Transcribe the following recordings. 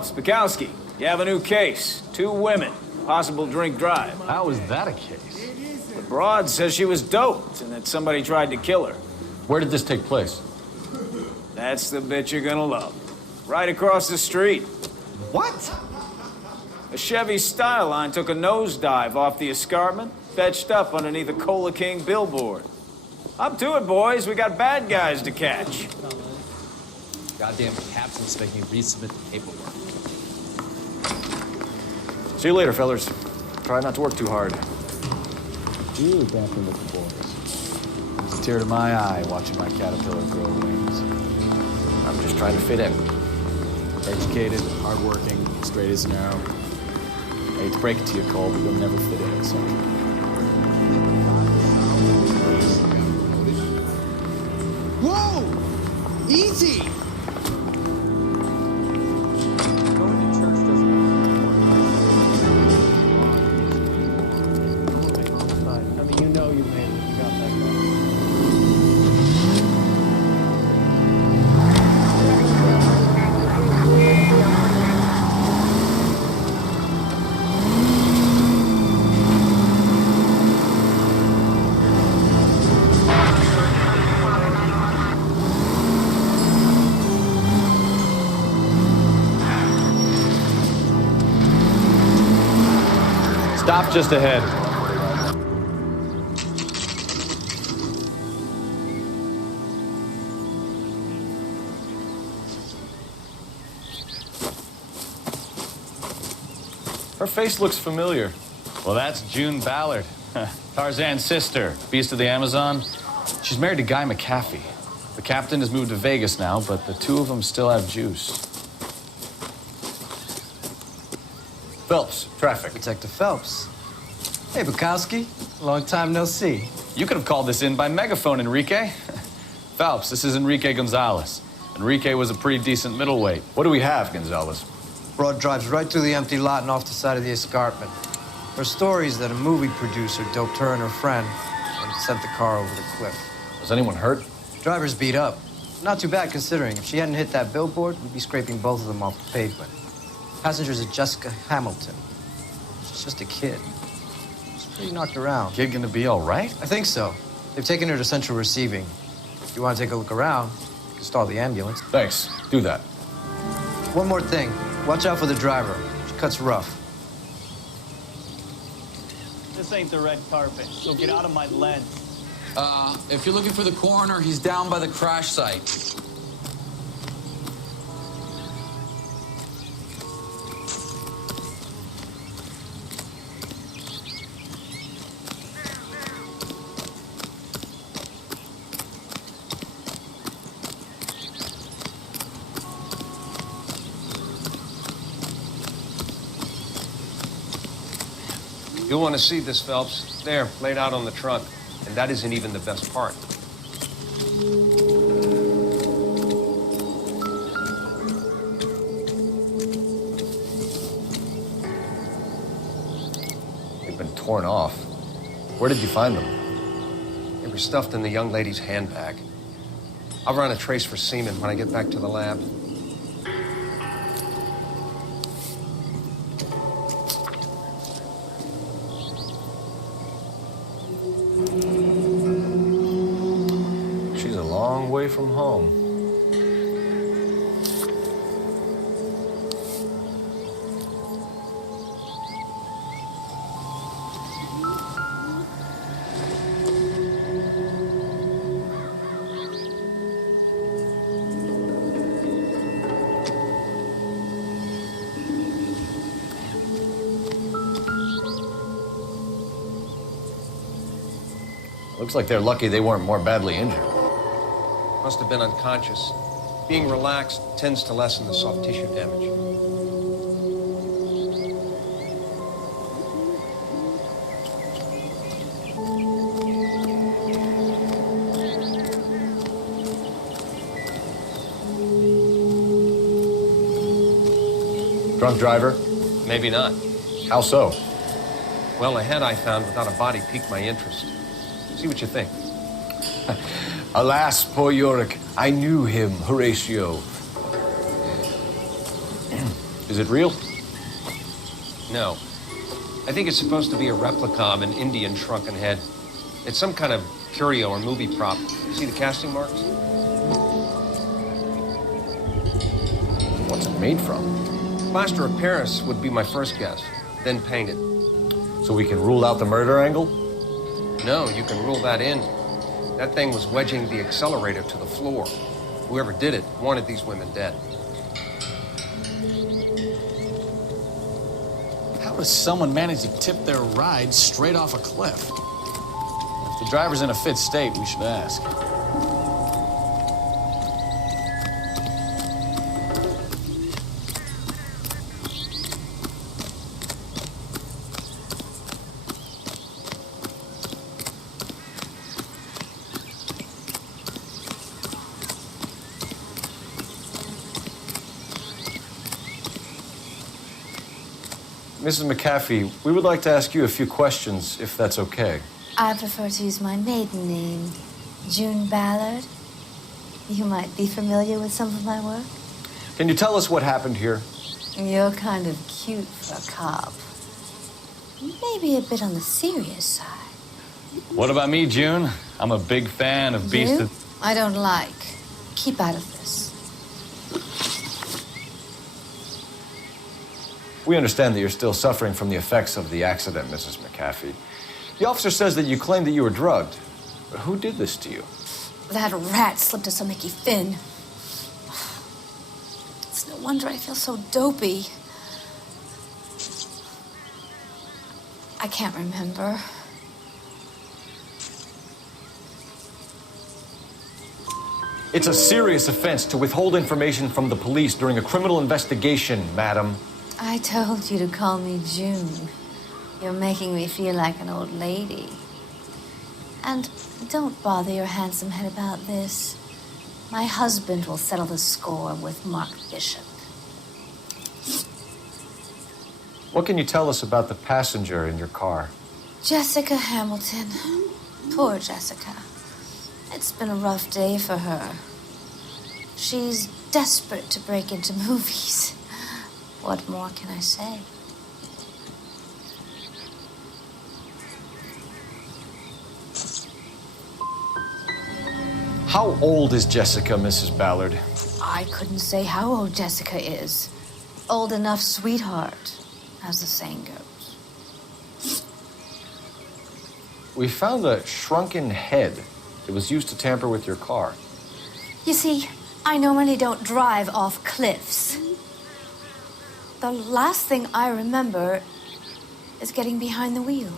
Phelps, Bukowski, you have a new case. 2 women, possible drink drive. How is that a case? The broad says she was doped and that somebody tried to kill her. Where did this take place? That's the bit you're gonna love. Right across the street. What? A Chevy Styline took a nosedive off the escarpment, fetched up underneath a Cola King billboard. Up to it, boys. We got bad guys to catch. Goddamn captain's making me resubmit the paperwork. See you later, fellas. Try not to work too hard. You dancing with the boys. It's a tear to my eye watching my caterpillar grow wings. I'm just trying to fit in. Educated, hardworking, straight as an arrow. I hate to break it to you, Cole, but you'll never fit in at Central. Whoa! Easy! Stop just ahead. Her face looks familiar. Well, that's June Ballard, Tarzan's sister, Beast of the Amazon. She's married to Guy McAfee. The captain has moved to Vegas now, but the 2 of them still have juice. Phelps, traffic. Detective Phelps. Hey, Bukowski. Long time no see. You could have called this in by megaphone, Enrique. Phelps, this is Enrique Gonzalez. Enrique was a pretty decent middleweight. What do we have, Gonzalez? Broad drives right through the empty lot and off the side of the escarpment. Her story is that a movie producer doped her and her friend and sent the car over the cliff. Was anyone hurt? Driver's beat up. Not too bad considering. If she hadn't hit that billboard, we'd be scraping both of them off the pavement. Passenger's at Jessica Hamilton. She's just a kid. She's pretty knocked around. Kid gonna be all right? I think so. They've taken her to central receiving. If you want to take a look around, you can stall the ambulance. Thanks. Do that. One more thing. Watch out for the driver. She cuts rough. This ain't the red carpet, so get out of my lens. If you're looking for the coroner, he's down by the crash site. You'll want to see this, Phelps. There, laid out on the trunk. And that isn't even the best part. They've been torn off. Where did you find them? They were stuffed in the young lady's handbag. I'll run a trace for semen when I get back to the lab. She's a long way from home. Looks like they're lucky they weren't more badly injured. Must have been unconscious. Being relaxed tends to lessen the soft tissue damage. Drunk driver? Maybe not. How so? Well, the head I found without a body piqued my interest. See what you think. Alas, poor Yorick. I knew him, Horatio. Is it real? No. I think it's supposed to be a replica of an Indian shrunken head. It's some kind of curio or movie prop. See the casting marks? What's it made from? Plaster of Paris would be my first guess, then painted. So we can rule out the murder angle? No, you can rule that in. That thing was wedging the accelerator to the floor. Whoever did it wanted these women dead. How does someone manage to tip their ride straight off a cliff? If the driver's in a fit state, we should ask. Mrs. McAfee, we would like to ask you a few questions, if that's okay. I prefer to use my maiden name, June Ballard. You might be familiar with some of my work. Can you tell us what happened here? You're kind of cute for a cop. Maybe a bit on the serious side. What about me, June? I'm a big fan of Beast You? of... I don't like. Keep out of this. We understand that you're still suffering from the effects of the accident, Mrs. McAfee. The officer says that you claimed that you were drugged. But who did this to you? That rat slipped us a Mickey Finn. It's no wonder I feel so dopey. I can't remember. It's a serious offense to withhold information from the police during a criminal investigation, madam. I told you to call me June. You're making me feel like an old lady. And don't bother your handsome head about this. My husband will settle the score with Mark Bishop. What can you tell us about the passenger in your car? Jessica Hamilton. Poor Jessica. It's been a rough day for her. She's desperate to break into movies. What more can I say? How old is Jessica, Mrs. Ballard? I couldn't say how old Jessica is. Old enough, sweetheart, as the saying goes. We found a shrunken head. It was used to tamper with your car. You see, I normally don't drive off cliffs. The last thing I remember is getting behind the wheel.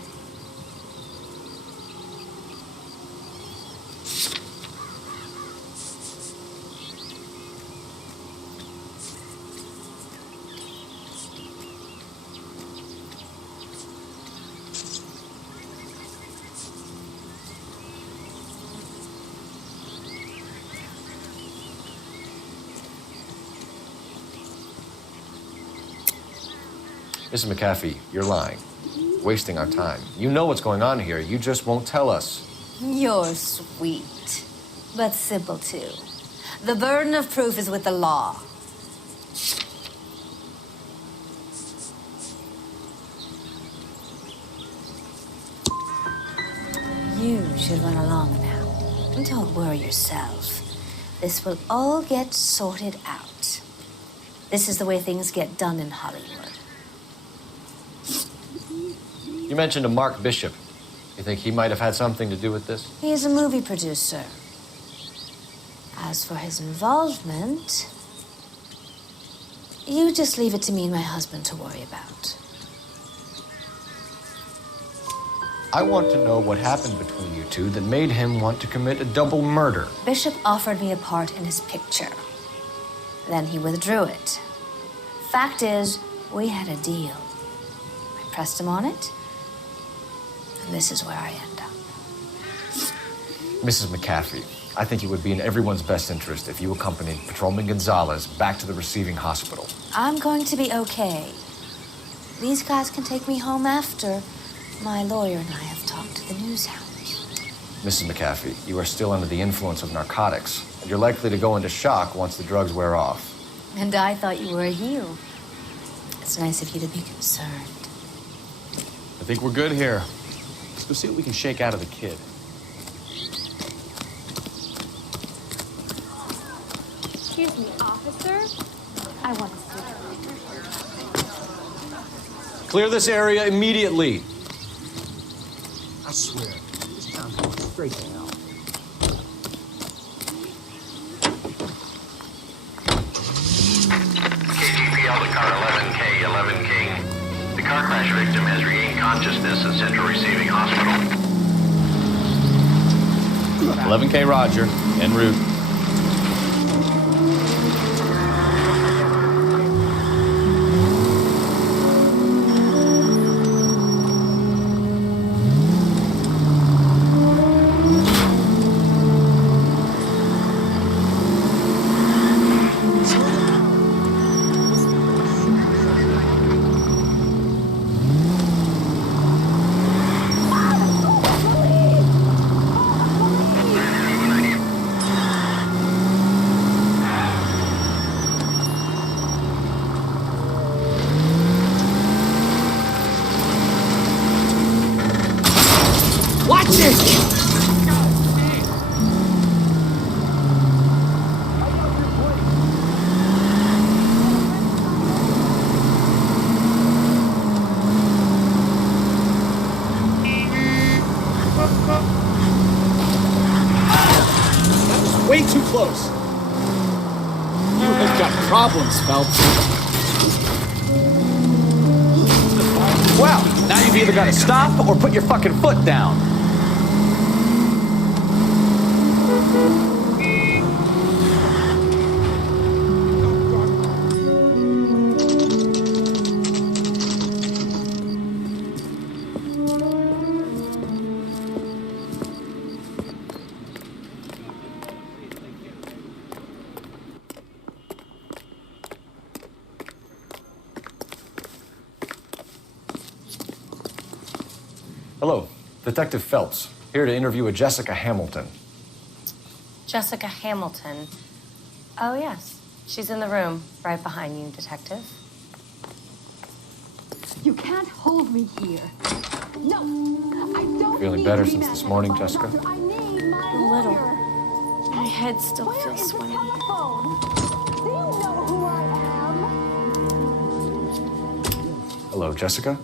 Mrs. McAfee, you're lying. Wasting our time. You know what's going on here. You just won't tell us. You're sweet, but simple too. The burden of proof is with the law. You should run along now. And don't worry yourself. This will all get sorted out. This is the way things get done in Hollywood. You mentioned a Mark Bishop. You think he might have had something to do with this? He is a movie producer. As for his involvement, you just leave it to me and my husband to worry about. I want to know what happened between you two that made him want to commit a double murder. Bishop offered me a part in his picture. Then he withdrew it. Fact is, we had a deal. I pressed him on it, and this is where I end up. Mrs. McAfee, I think it would be in everyone's best interest if you accompanied Patrolman Gonzalez back to the receiving hospital. I'm going to be okay. These guys can take me home after. My lawyer and I have talked to the news hounds. Mrs. McAfee, you are still under the influence of narcotics, and you're likely to go into shock once the drugs wear off. And I thought you were a heel. It's nice of you to be concerned. I think we're good here. Let's go see what we can shake out of the kid. Excuse me, officer? I want to see her. Clear this area immediately. I swear, this town's going straight to hell. KGPL to car 11K, 11 King. The car crash victim has regained consciousness at Central Receiving Hospital. 11K Roger, en route. Way too close. You have got problems, Phelps. Well, now you've either got to stop or put your fucking foot down. Hello, Detective Phelps, here to interview a Jessica Hamilton. Jessica Hamilton. Oh, yes. She's in the room, right behind you, Detective. You can't hold me here. No, I don't. Feeling better since this morning, Jessica? I need my A little. lawyer. My head still Where feels is the sweaty. telephone? Do you know who I am? Hello, Jessica.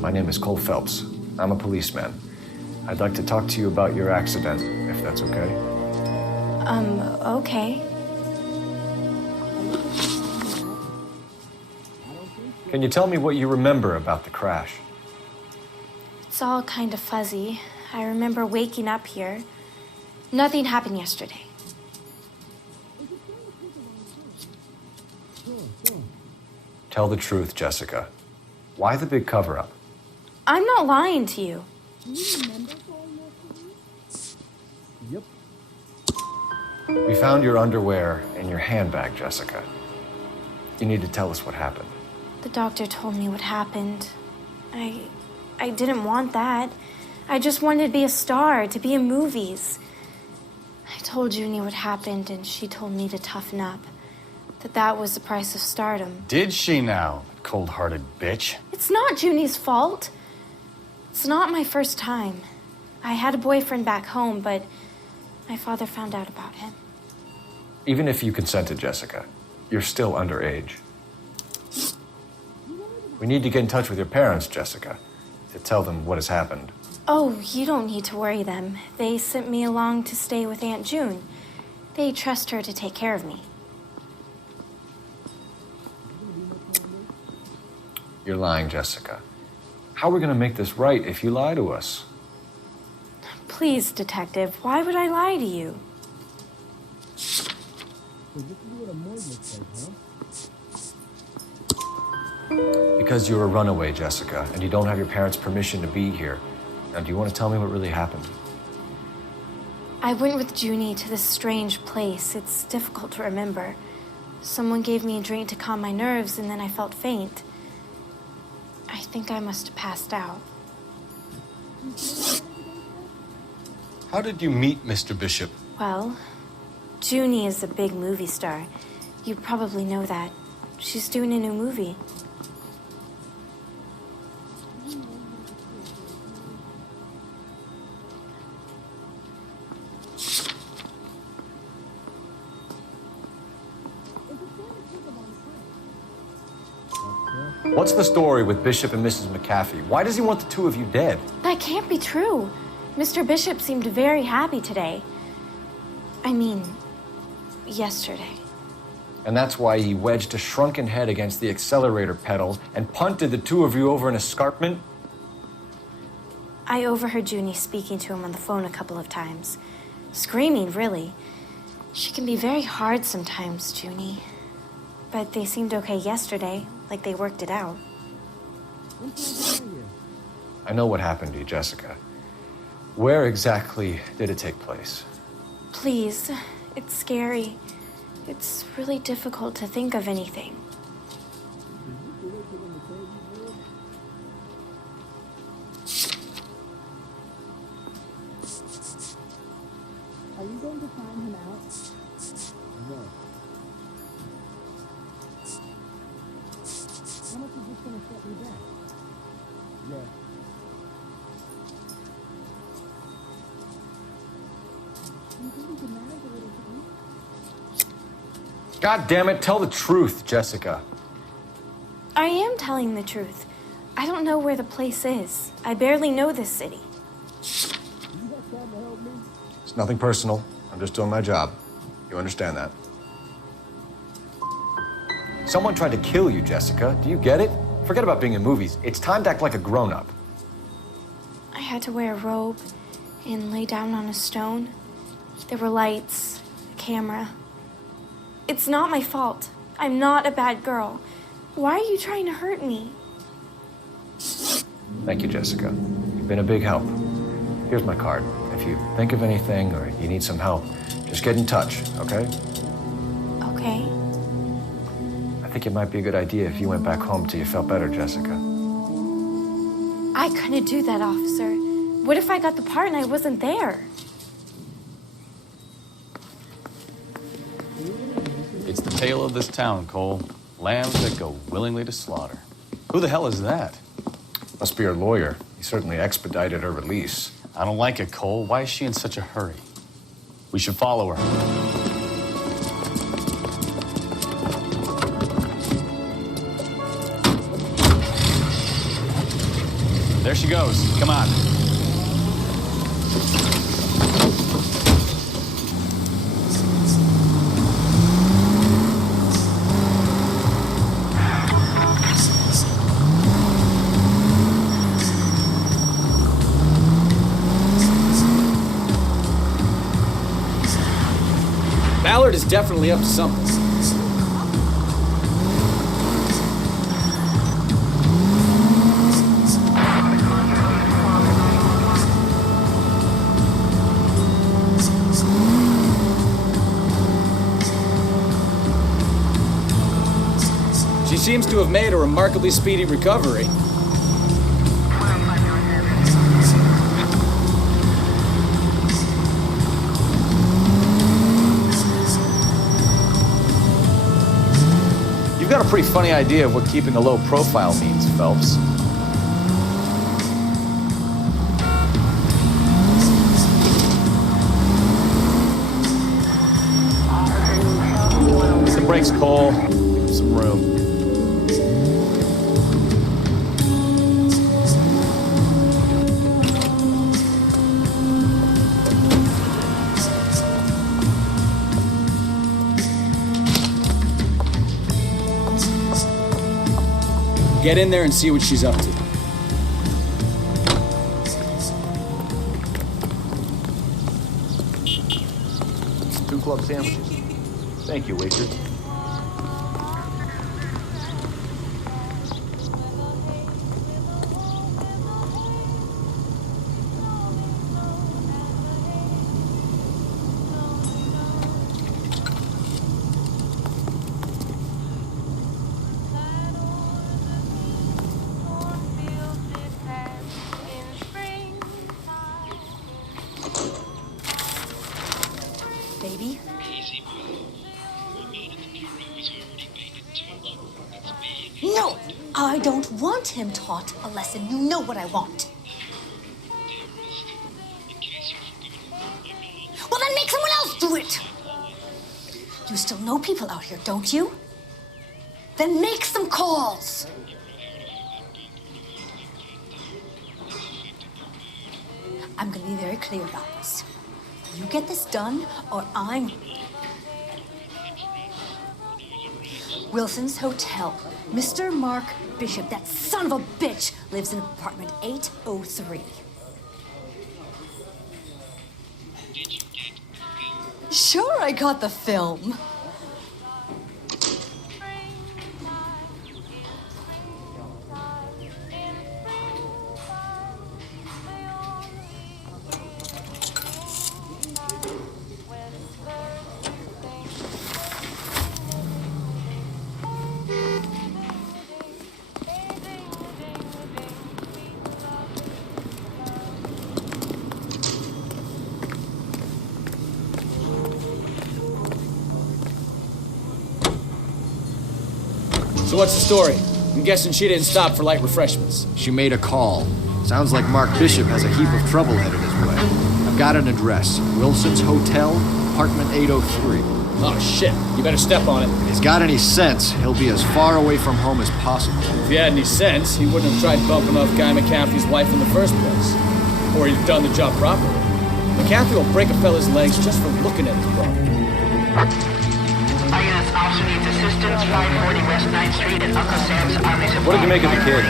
My name is Cole Phelps. I'm a policeman. I'd like to talk to you about your accident, if that's okay. Okay. Can you tell me what you remember about the crash? It's all kind of fuzzy. I remember waking up here. Nothing happened yesterday. Tell the truth, Jessica. Why the big cover-up? I'm not lying to you. Yep. We found your underwear in your handbag, Jessica. You need to tell us what happened. The doctor told me what happened. I didn't want that. I just wanted to be a star, to be in movies. I told Junie what happened, and she told me to toughen up. That was the price of stardom. Did she now, cold-hearted bitch? It's not Junie's fault. It's not my first time. I had a boyfriend back home, but my father found out about him. Even if you consented, Jessica, you're still underage. We need to get in touch with your parents, Jessica, to tell them what has happened. Oh, you don't need to worry them. They sent me along to stay with Aunt June. They trust her to take care of me. You're lying, Jessica. How are we going to make this right if you lie to us? Please, Detective, why would I lie to you? Because you're a runaway, Jessica, and you don't have your parents' permission to be here. Now, do you want to tell me what really happened? I went with Junie to this strange place. It's difficult to remember. Someone gave me a drink to calm my nerves, and then I felt faint. I think I must have passed out. How did you meet Mr. Bishop? Well, Junie is a big movie star. You probably know that. She's doing a new movie. What's the story with Bishop and Mrs. McAfee? Why does he want the two of you dead? That can't be true. Mr. Bishop seemed very happy today. I mean, yesterday. And that's why he wedged a shrunken head against the accelerator pedal and punted the two of you over an escarpment? I overheard Junie speaking to him on the phone a couple of times. Screaming, really. She can be very hard sometimes, Junie. But they seemed okay yesterday, like they worked it out. I know what happened to you, Jessica. Where exactly did it take place? Please, it's scary. It's really difficult to think of anything. Are you going to find him out? No. How much is this going to set me back? Yeah. You think we can manage a little thing? God damn it, tell the truth, Jessica. I am telling the truth. I don't know where the place is. I barely know this city. You got time to help me? It's nothing personal. I'm just doing my job. You understand that? Someone tried to kill you, Jessica. Do you get it? Forget about being in movies. It's time to act like a grown-up. I had to wear a robe and lay down on a stone. There were lights, a camera. It's not my fault. I'm not a bad girl. Why are you trying to hurt me? Thank you, Jessica. You've been a big help. Here's my card. If you think of anything or you need some help, just get in touch, okay? Okay. I think it might be a good idea if you went back home till you felt better, Jessica. I couldn't do that, officer. What if I got the part and I wasn't there? It's the tale of this town, Cole. Lambs that go willingly to slaughter. Who the hell is that? Must be her lawyer. He certainly expedited her release. I don't like it, Cole. Why is she in such a hurry? We should follow her. There she goes. Come on. Ballard is definitely up to something. She seems to have made a remarkably speedy recovery. You've got a pretty funny idea of what keeping a low profile means, Phelps. Hit the brakes, Cole. Give him some room. Get in there and see what she's up to. 2 club sandwiches. Thank you, waitress. Baby? Easy, boo. We made it I don't want him taught a lesson. You know what I want. Well, then make someone else do it. You still know people out here, don't you? Then make some calls. I'm gonna be very clear about this. You get this done, or I'm... Wilson's Hotel. Mr. Mark Bishop, that son of a bitch, lives in apartment 803. Sure, I got the film. So what's the story? I'm guessing she didn't stop for light refreshments. She made a call. Sounds like Mark Bishop has a heap of trouble headed his way. I've got an address. Wilson's Hotel, apartment 803. Oh, shit. You better step on it. If he's got any sense, he'll be as far away from home as possible. If he had any sense, he wouldn't have tried bumping off Guy McCaffrey's wife in the first place. Or he'd done the job properly. McCaffrey will break a fella's legs just for looking at his brother. INS officer needs assistance, 540 West 9th Street at Uncle Sam's Army Supply. What did you make of the kid?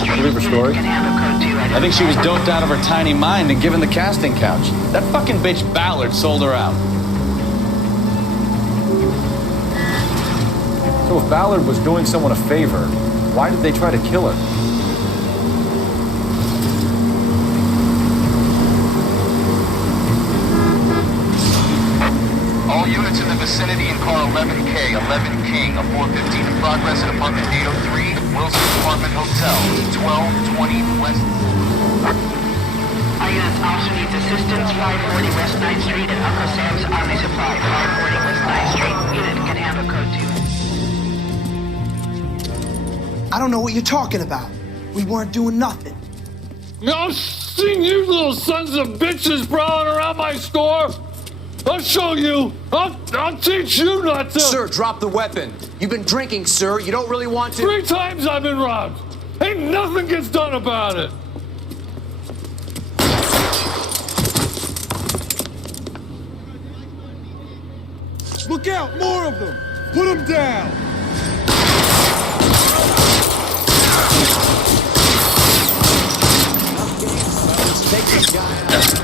Did you believe her story? I think she was doped out of her tiny mind and given the casting couch. That fucking bitch Ballard sold her out. So if Ballard was doing someone a favor, why did they try to kill her? All units in the vicinity in car 11K, 11 King, a 415 in progress at apartment 803, Wilson Apartment Hotel, 1220 West. INS officer needs assistance, 540 West 9th Street at Uncle Sam's Army Supply, 540 West 9th Street. Unit can handle code 2. I don't know what you're talking about. We weren't doing nothing. I've seen you little sons of bitches prowling around my store. I'll show you. I'll teach you not to. Sir, drop the weapon. You've been drinking, sir. You don't really want to. 3 times I've been robbed. Ain't nothing gets done about it. Look out, more of them. Put them down. Take this guy out.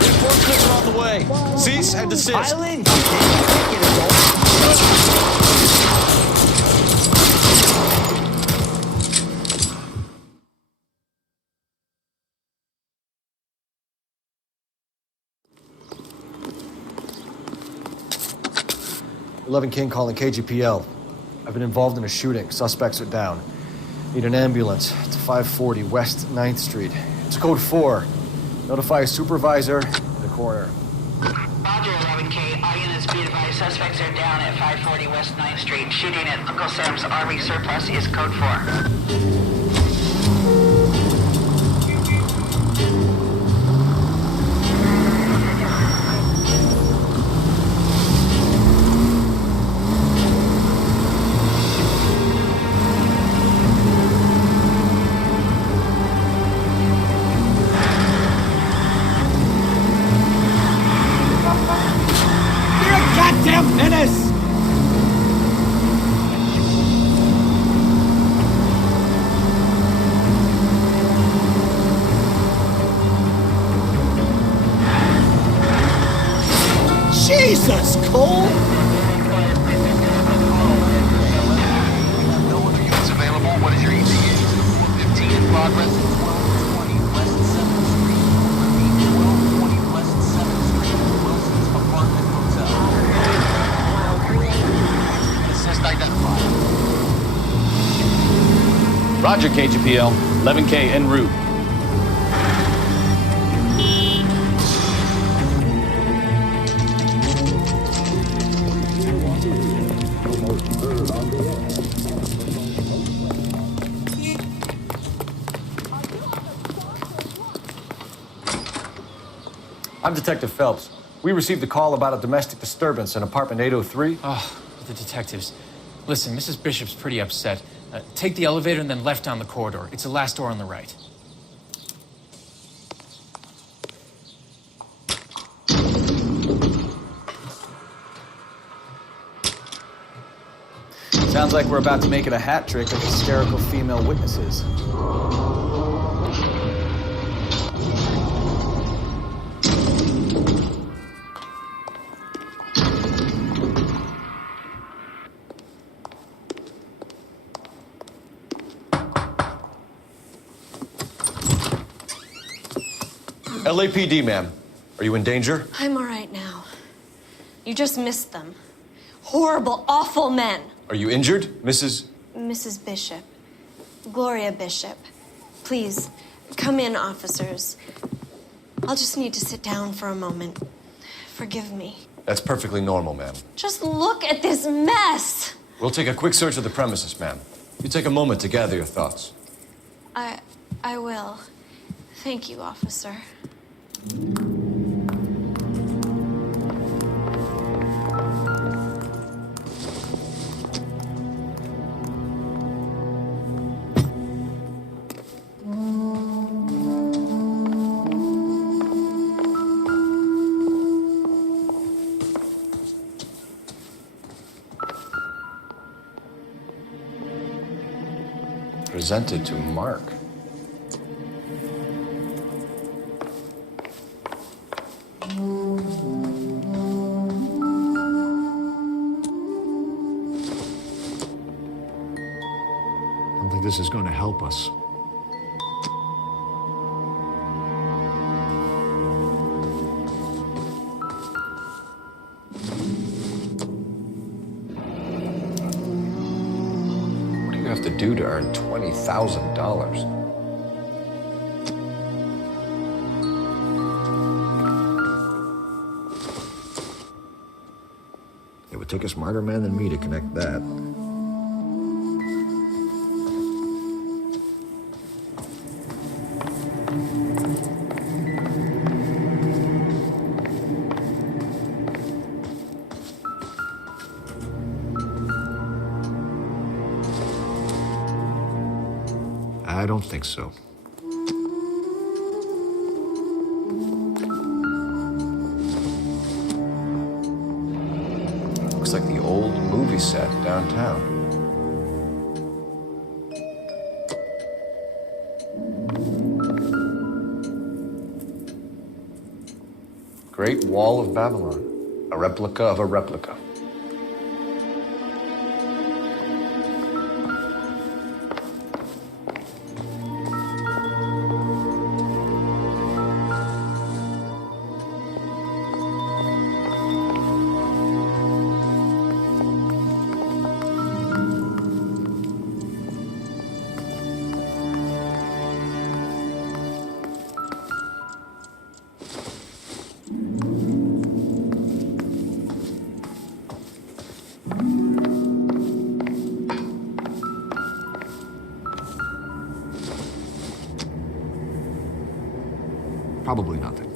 Reinforcements are on the way. Cease and desist. Island. 11 King calling KGPL. I've been involved in a shooting. Suspects are down. Need an ambulance to 540 West 9th Street. It's code 4. Notify a supervisor and a coroner. Roger, 11K. INS be advised suspects are down at 540 West 9th Street. Shooting at Uncle Sam's Army Surplus is code 4. Goddamn menace! Jesus, Cole! No other units available. What is your ETA? 15 in progress. 1220 West 7th Street. Repeat, 1220 West 7th Street. Wilson's Apartment Hotel. Assist identified. Roger, KGPL. 11K en route. I'm Detective Phelps. We received a call about a domestic disturbance in apartment 803. Oh, the detectives. Listen, Mrs. Bishop's pretty upset. Take the elevator and then left down the corridor. It's the last door on the right. Sounds like we're about to make it a hat trick of hysterical female witnesses. LAPD, ma'am. Are you in danger? I'm all right now. You just missed them. Horrible, awful men. Are you injured, Mrs.? Mrs. Bishop. Gloria Bishop. Please, come in, officers. I'll just need to sit down for a moment. Forgive me. That's perfectly normal, ma'am. Just look at this mess! We'll take a quick search of the premises, ma'am. You take a moment to gather your thoughts. I will. Thank you, officer. Presented to Mark. I don't think this is going to help us. What do you have to do to earn $20,000? It would take a smarter man than me to connect that. I don't think so. Looks like the old movie set downtown. Great Wall of Babylon, a replica of a replica. Probably nothing.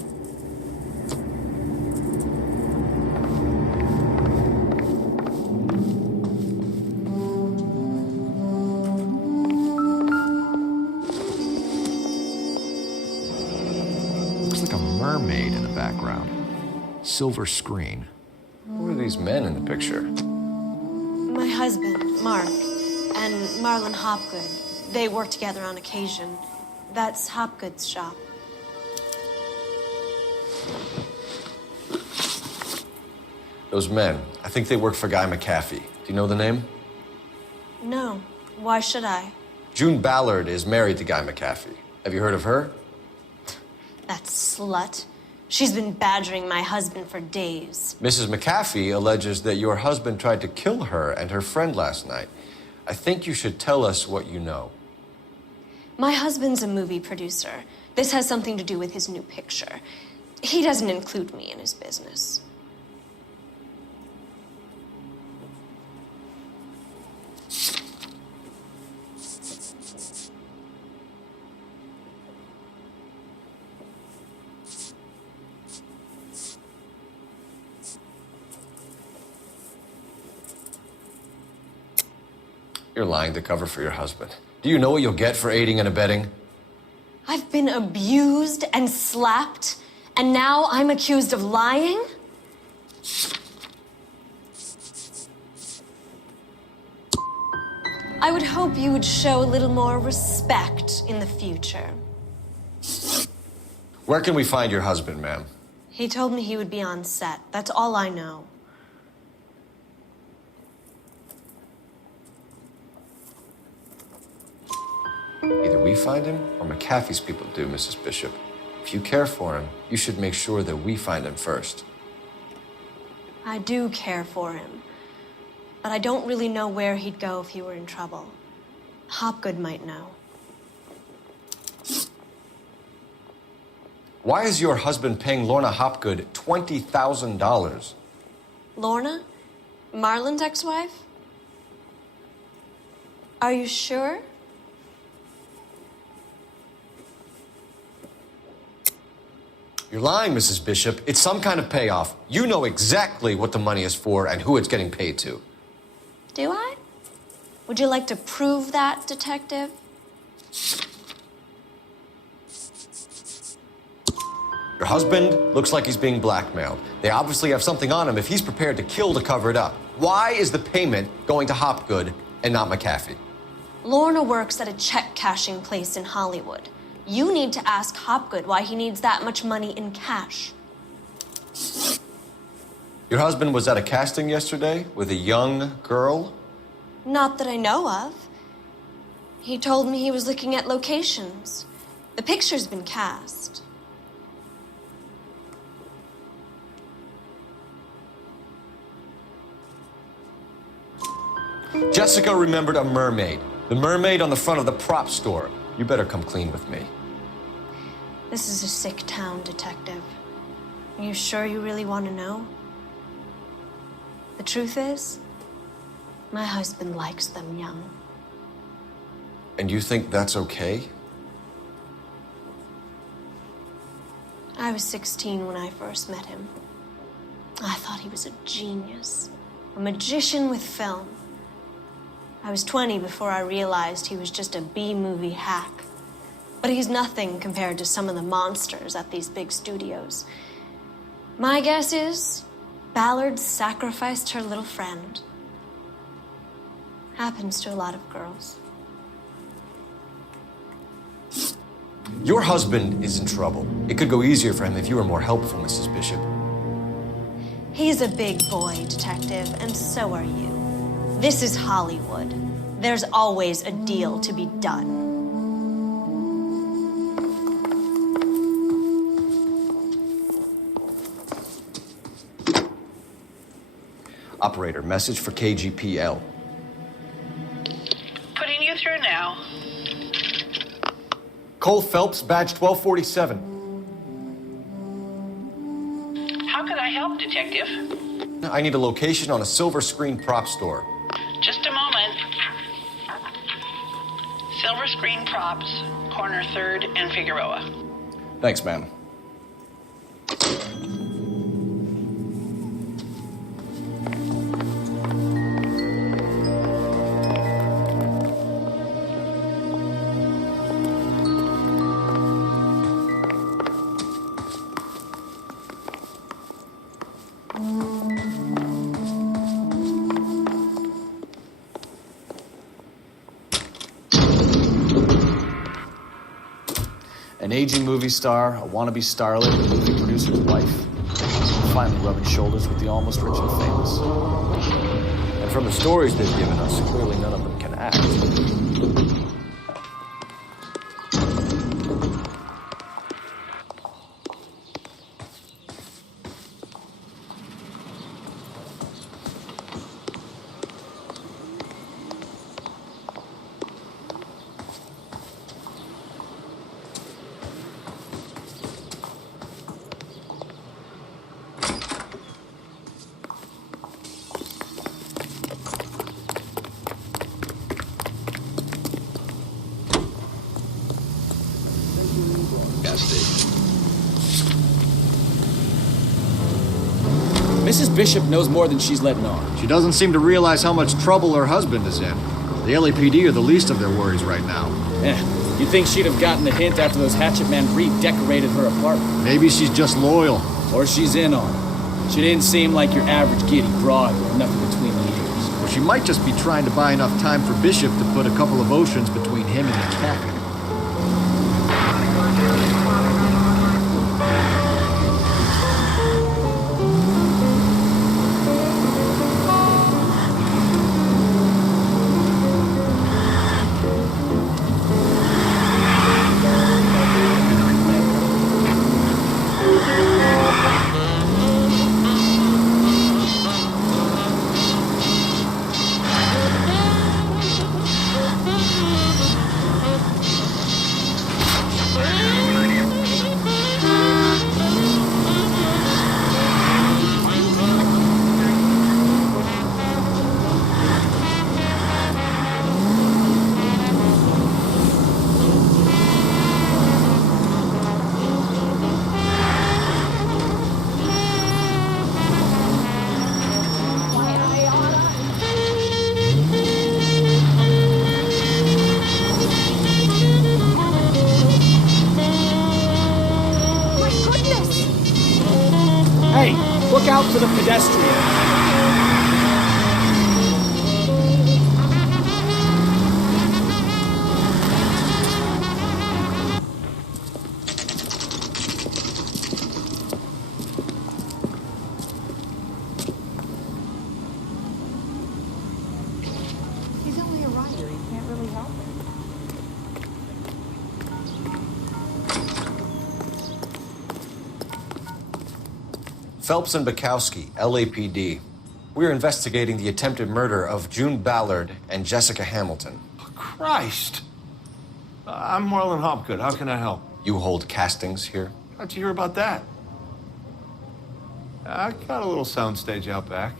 Looks like a mermaid in the background. Silver screen. Who are these men in the picture? My husband, Mark, and Marlon Hopgood. They work together on occasion. That's Hopgood's shop. Those men, I think they work for Guy McAfee. Do you know the name? No. Why should I? June Ballard is married to Guy McAfee. Have you heard of her? That slut. She's been badgering my husband for days. Mrs. McAfee alleges that your husband tried to kill her and her friend last night. I think you should tell us what you know. My husband's a movie producer. This has something to do with his new picture. He doesn't include me in his business. You're lying to cover for your husband. Do you know what you'll get for aiding and abetting? I've been abused and slapped, and now I'm accused of lying? I would hope you would show a little more respect in the future. Where can we find your husband, ma'am? He told me he would be on set. That's all I know. Either we find him or McAfee's people do, Mrs. Bishop. If you care for him, you should make sure that we find him first. I do care for him, but I don't really know where he'd go if he were in trouble. Hopgood might know. Why is your husband paying Lorna Hopgood $20,000? Lorna? Marlon's ex-wife? Are you sure? You're lying, Mrs. Bishop. It's some kind of payoff. You know exactly what the money is for and who it's getting paid to. Do I? Would you like to prove that, detective? Your husband looks like he's being blackmailed. They obviously have something on him if he's prepared to kill to cover it up. Why is the payment going to Hopgood and not McAfee? Lorna works at a check-cashing place in Hollywood. You need to ask Hopgood why he needs that much money in cash. Your husband was at a casting yesterday with a young girl? Not that I know of. He told me he was looking at locations. The picture's been cast. Jessica remembered a mermaid. The mermaid on the front of the prop store. You better come clean with me. This is a sick town, detective. Are you sure you really want to know? The truth is, my husband likes them young. And you think that's okay? I was 16 when I first met him. I thought he was a genius, a magician with film. I was 20 before I realized he was just a B-movie hack. But he's nothing compared to some of the monsters at these big studios. My guess is Ballard sacrificed her little friend. Happens to a lot of girls. Your husband is in trouble. It could go easier for him if you were more helpful, Mrs. Bishop. He's a big boy, detective, and so are you. This is Hollywood. There's always a deal to be done. Operator, message for KGPL. Putting you through now. Cole Phelps, badge 1247. How can I help, detective? I need a location on a silver screen prop store. Just a moment. Silver Screen Props, corner 3rd and Figueroa. Thanks, ma'am. An aging movie star, a wannabe starlet, a movie producer's wife. Finally rubbing shoulders with the almost rich and famous. And from the stories they've given us, clearly none of them can act. Mrs. Bishop knows more than she's letting on. She doesn't seem to realize how much trouble her husband is in. The LAPD are the least of their worries right now. You'd think she'd have gotten the hint after those hatchet men redecorated her apartment. Maybe she's just loyal. Or she's in on it. She didn't seem like your average giddy broad with nothing between the ears. Or she might just be trying to buy enough time for Bishop to put a couple of oceans between him and the cat. Hey, look out for the pedestrian. He's only a rider. He can't really help it. Phelps and Bukowski, LAPD. We're investigating the attempted murder of June Ballard and Jessica Hamilton. Christ! I'm Marlon Hopgood. How can I help? You hold castings here? How'd you hear about that? I got a little soundstage out back.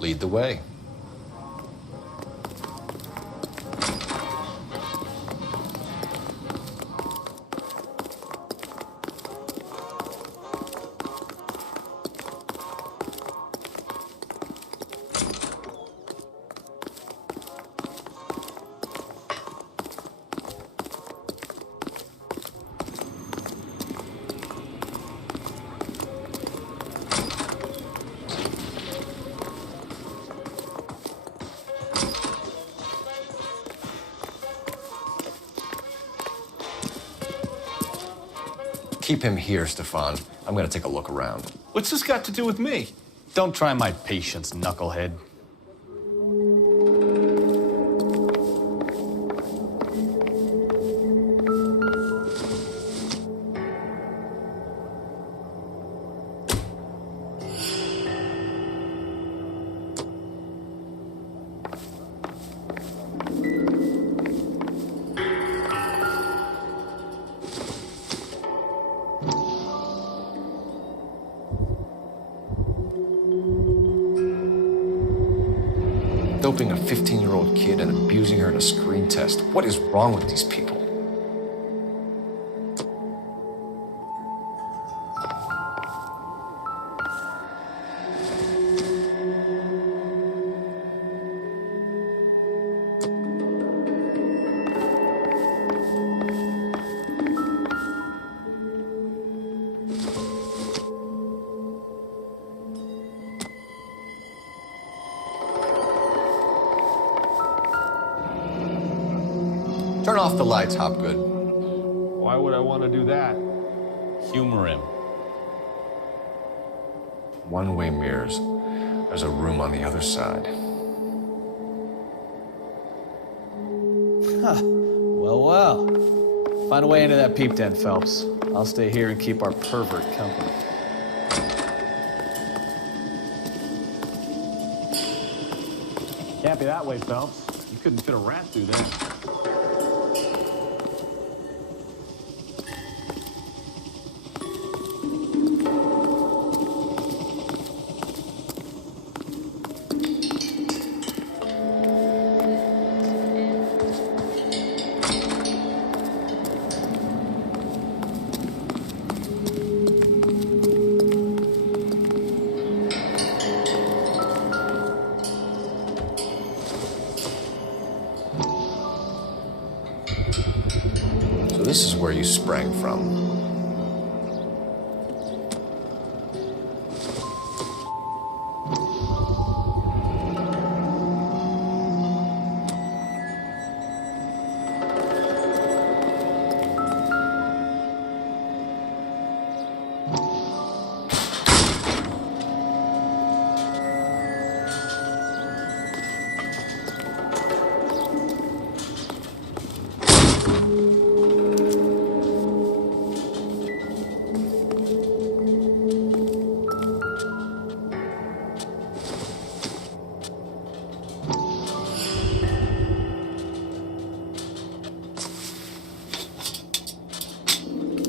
Lead the way. Keep him here, Stefan. I'm gonna take a look around. What's this got to do with me? Don't try my patience, knucklehead. Doping a 15-year-old kid and abusing her in a screen test. What is wrong with these people? Turn off the lights, Hopgood. Why would I want to do that? Humor him. One-way mirrors. There's a room on the other side. Huh. Well. Find a way into that peep den, Phelps. I'll stay here and keep our pervert company. Can't be that way, Phelps. You couldn't fit a rat through there. bodies sprang from.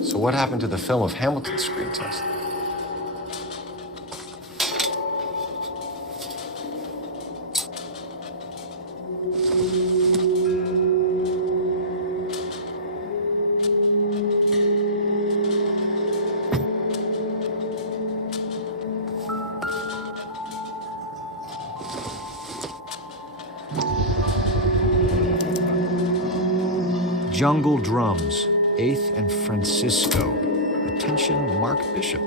So what happened to the film of Hamilton's screen test? Jungle Drums, 8th and Francisco. Attention, Mark Bishop.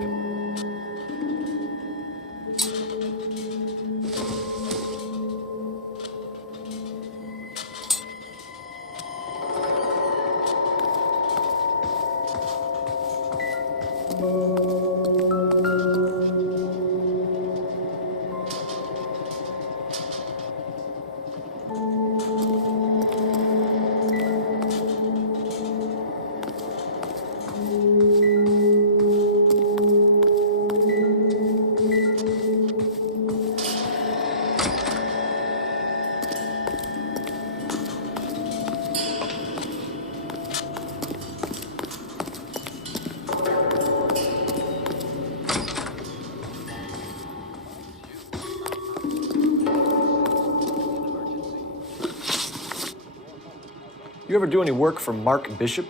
You ever do any work for Mark Bishop?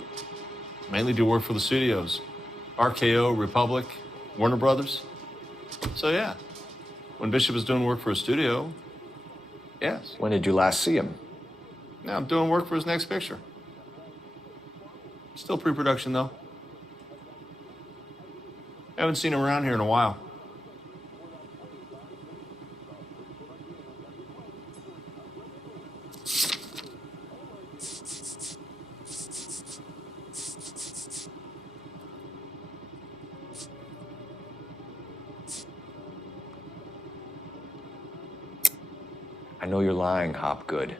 Mainly do work for the studios. RKO, Republic, Warner Brothers. So yeah, when Bishop is doing work for a studio, yes. When did you last see him? Now I'm doing work for his next picture. Still pre-production though. Haven't seen him around here in a while. I know you're lying, Hopgood.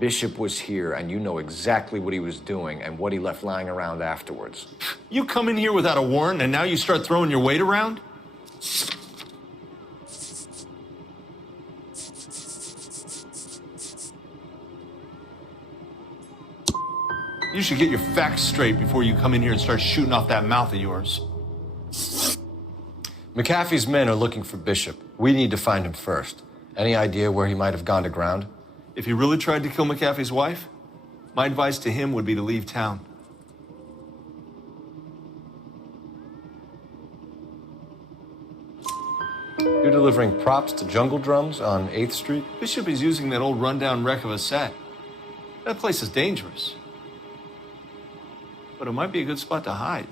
Bishop was here, and you know exactly what he was doing and what he left lying around afterwards. You come in here without a warrant, and now you start throwing your weight around? You should get your facts straight before you come in here and start shooting off that mouth of yours. McAfee's men are looking for Bishop. We need to find him first. Any idea where he might have gone to ground? If he really tried to kill McAfee's wife, my advice to him would be to leave town. You're delivering props to Jungle Drums on 8th Street? Bishop is using that old rundown wreck of a set. That place is dangerous. But it might be a good spot to hide.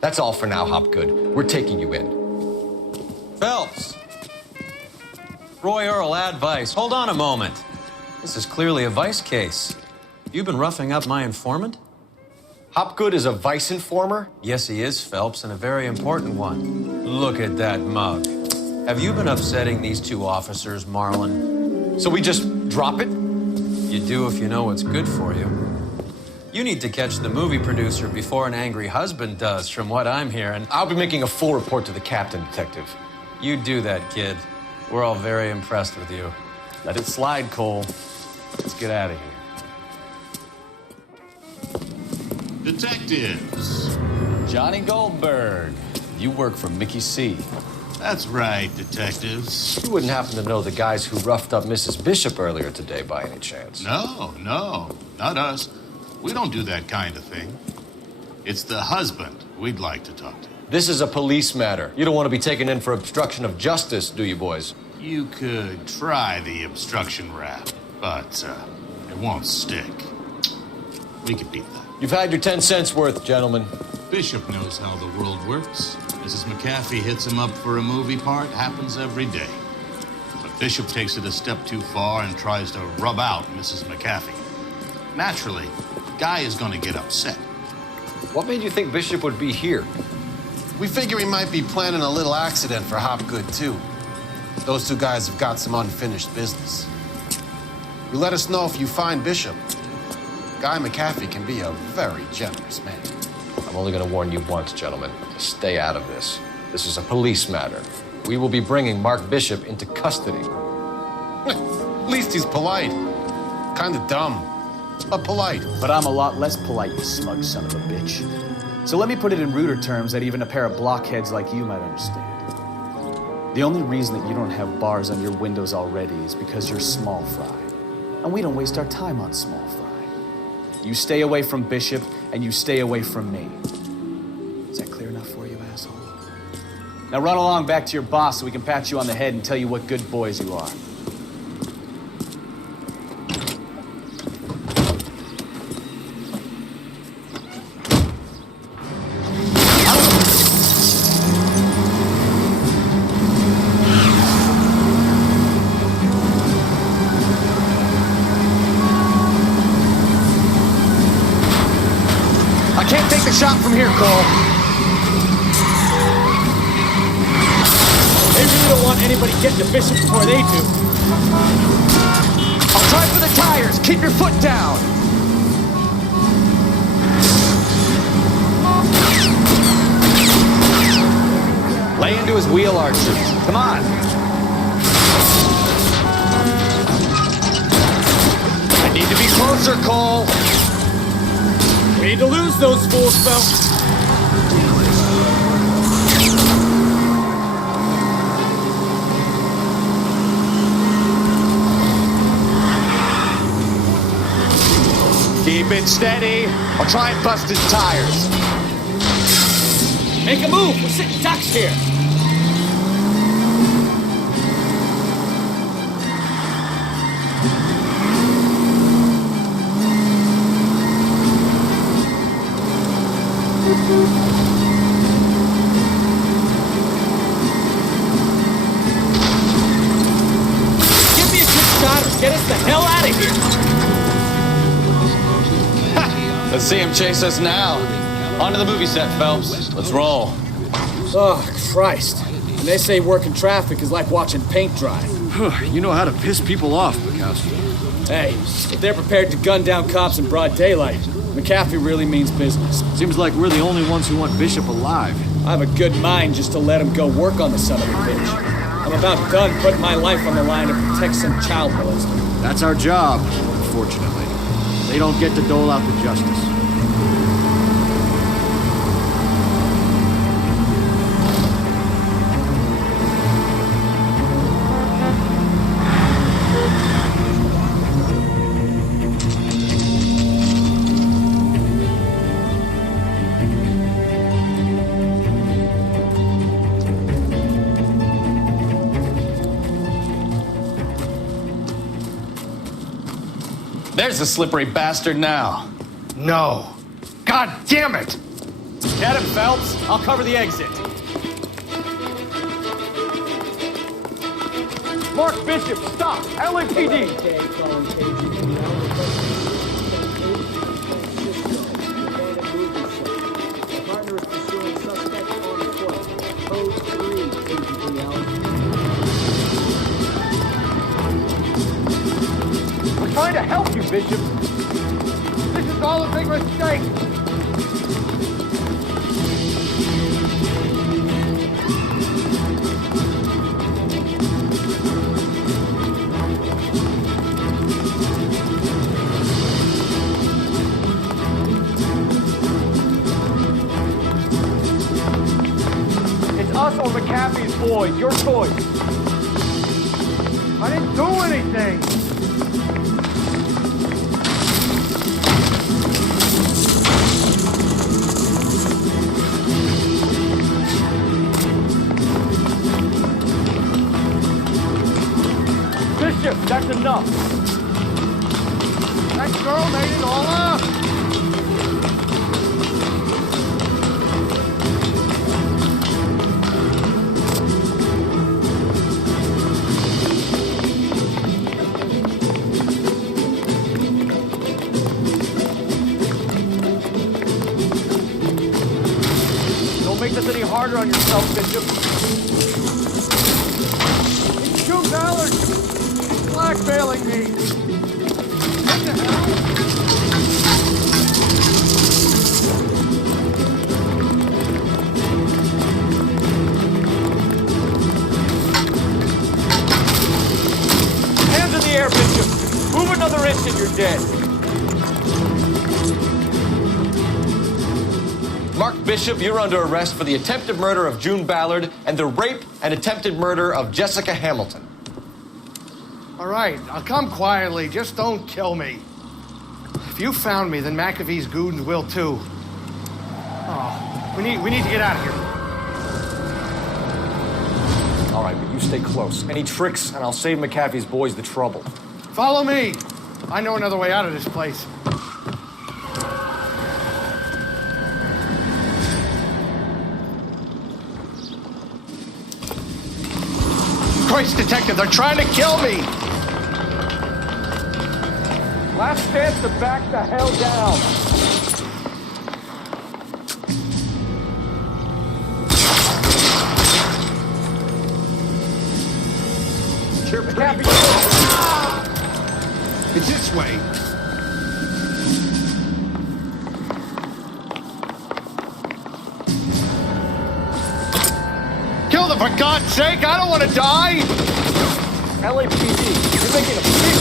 That's all for now, Hopgood. We're taking you in. Phelps! Roy Earl, advice. Hold on a moment. This is clearly a vice case. You've been roughing up my informant? Hopgood is a vice informer? Yes, he is, Phelps, and a very important one. Look at that mug. Have you been upsetting these two officers, Marlon? So we just drop it? You do if you know what's good for you. You need to catch the movie producer before an angry husband does, from what I'm hearing. I'll be making a full report to the captain, Detective. You do that, kid. We're all very impressed with you. Let it slide, Cole. Let's get out of here. Detectives. Johnny Goldberg. You work for Mickey C. That's right, detectives. You wouldn't happen to know the guys who roughed up Mrs. Bishop earlier today by any chance? No, not us. We don't do that kind of thing. It's the husband we'd like to talk to. This is a police matter. You don't want to be taken in for obstruction of justice, do you, boys? You could try the obstruction rap, but it won't stick. We could beat that. You've had your 10 cents worth, gentlemen. Bishop knows how the world works. Mrs. McAfee hits him up for a movie part. Happens every day. But Bishop takes it a step too far and tries to rub out Mrs. McAfee. Naturally, Guy is going to get upset. What made you think Bishop would be here? We figure he might be planning a little accident for Hopgood, too. Those two guys have got some unfinished business. You let us know if you find Bishop. Guy McAfee can be a very generous man. I'm only going to warn you once, gentlemen. Stay out of this. This is a police matter. We will be bringing Mark Bishop into custody. At least he's polite. Kind of dumb, but polite. But I'm a lot less polite, you smug son of a bitch. So let me put it in ruder terms that even a pair of blockheads like you might understand. The only reason that you don't have bars on your windows already is because you're small fry. And we don't waste our time on small fry. You stay away from Bishop, and you stay away from me. Is that clear enough for you, asshole? Now run along back to your boss so we can pat you on the head and tell you what good boys you are. Shot from here, Cole. They really don't want anybody getting to Bishop before they do. I'll try for the tires. Keep your foot down. Lay into his wheel arches. Come on. I need to be closer, Cole. We need to lose those fools, Phelps. Keep it steady. I'll try and bust his tires. Make a move. We're sitting ducks here. Give me a good shot or get us the hell out of here. Let's see him chase us now. On to the movie set, Phelps. Let's roll. Oh, Christ. And they say working traffic is like watching paint dry. You know how to piss people off, Bukowski. Hey, if they're prepared to gun down cops in broad daylight, McAfee really means business. Seems like we're the only ones who want Bishop alive. I have a good mind just to let him go work on the son of a bitch. I'm about done putting my life on the line to protect some child molester. That's our job, unfortunately. They don't get to dole out the justice. There's the slippery bastard now. No. God damn it! Get him, Phelps. I'll cover the exit. Mark Bishop, stop! LAPD! We're trying to help you, Bishop. This is all a big mistake. It's us or McAfee's boy. Your choice. I didn't do anything. Bishop, that's enough. That girl made it all up. Don't make this any harder on yourself, Bishop. It's June Ballard! He's blackmailing me! What the hell? Hands in the air, Bishop! Move another inch and you're dead. Mark Bishop, you're under arrest for the attempted murder of June Ballard and the rape and attempted murder of Jessica Hamilton. All right, I'll come quietly. Just don't kill me. If you found me, then McAfee's goons will too. Oh, we need to get out of here. All right, but you stay close. Any tricks, and I'll save McAfee's boys the trouble. Follow me. I know another way out of this place. Christ, detective, they're trying to kill me! Last chance to back the hell down. It's this way. Kill them, for God's sake! I don't want to die! LAPD, you're making a big...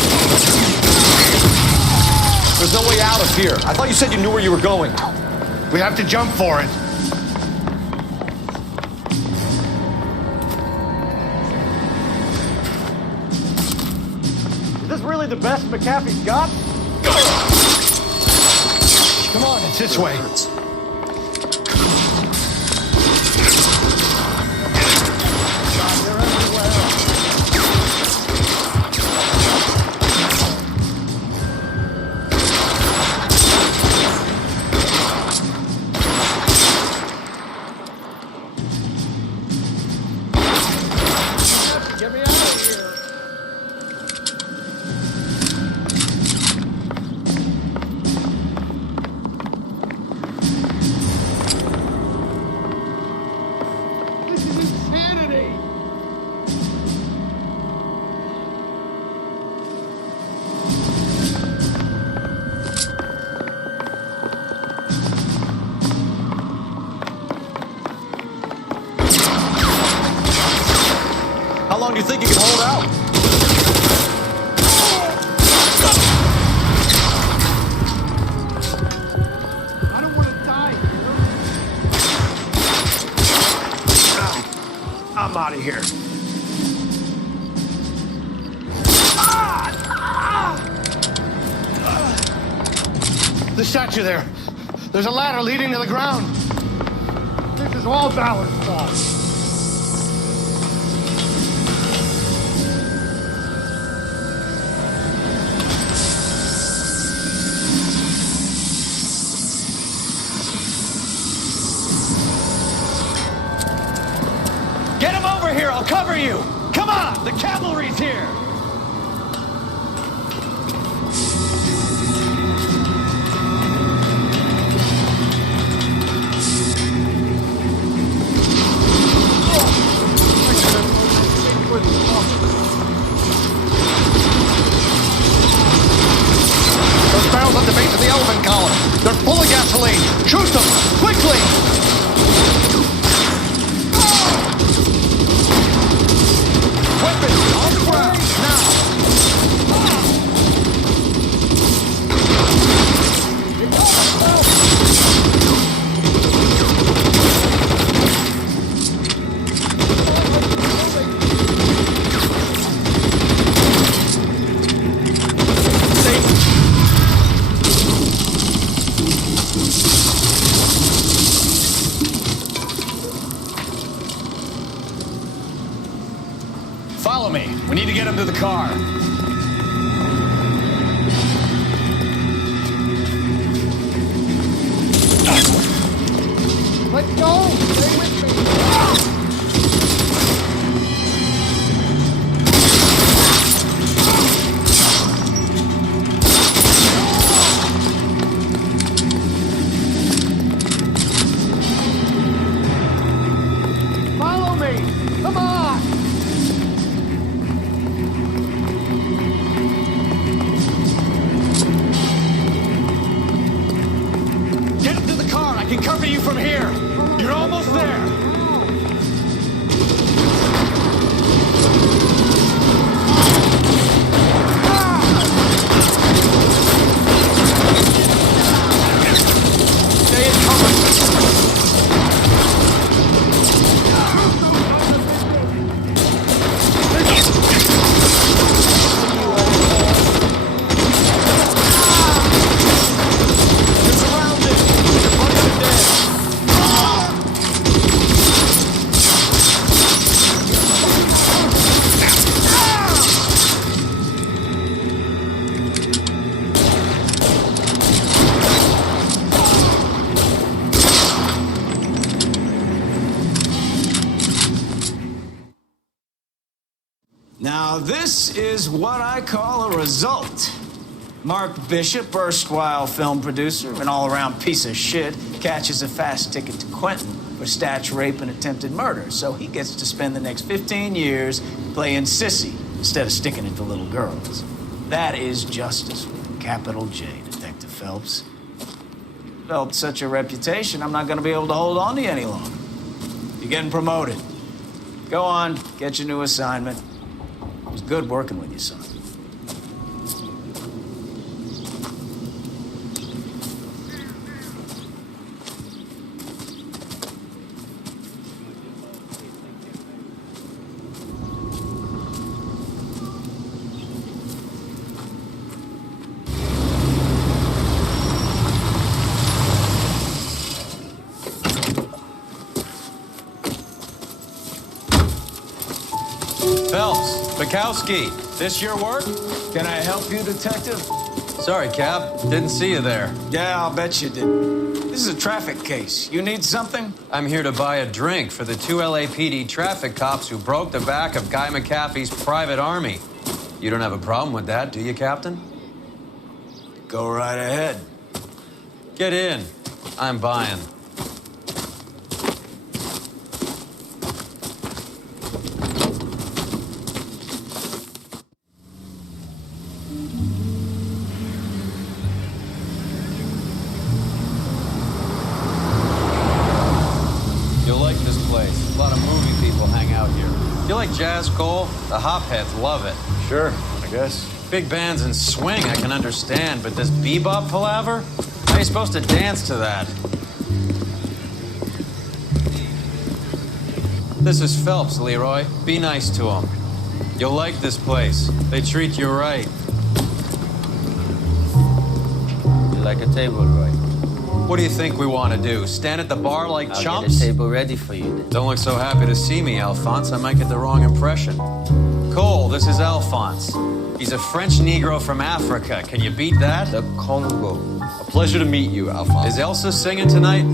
There's no way out of here. I thought you said you knew where you were going. We have to jump for it. Is this really the best McAfee's got? Come on, it's this way. Get me out of here. This is insanity! How long do you think you can hold out? I don't want to die here. I'm out of here. The statue there. There's a ladder leading to the ground. This is all Ballard's fault. Get him over here, I'll cover you! Come on, the cavalry's here! Those barrels at the base of the elephant column. They're full of gasoline. Shoot them, quickly! Weapons on the ground, now! Follow me. We need to get him to the car. Let's go! Stay with me! cover you from here. You're almost there. Stay in cover. Now, this is what I call a result. Mark Bishop, erstwhile film producer, an all-around piece of shit, catches a fast ticket to Quentin for statch rape and attempted murder, so he gets to spend the next 15 years playing sissy instead of sticking it to little girls. That is justice with a capital J, Detective Phelps. Developed such a reputation, I'm not gonna be able to hold on to you any longer. You're getting promoted. Go on, get your new assignment. It was good working with you, son. Phelps, Bukowski, this your work? Can I help you, Detective? Sorry, Cap. Didn't see you there. Yeah, I'll bet you didn't. This is a traffic case. You need something? I'm here to buy a drink for the 2 LAPD traffic cops who broke the back of Guy McAfee's private army. You don't have a problem with that, do you, Captain? Go right ahead. Get in. I'm buying. You'll like this place. A lot of movie people hang out here. You like jazz, Cole? The hopheads love it. Sure, I guess. Big bands and swing I can understand, but this bebop palaver? How are you supposed to dance to that? This is Phelps, Leroy. Be nice to him. You'll like this place. They treat you right. You like a table, Roy? What do you think we want to do? Stand at the bar like I'll chumps? get a table ready for you then. Don't look so happy to see me, Alphonse. I might get the wrong impression. Cole, this is Alphonse. He's a French Negro from Africa. Can you beat that? The Congo. A pleasure to meet you, Alphonse. Is Elsa singing tonight?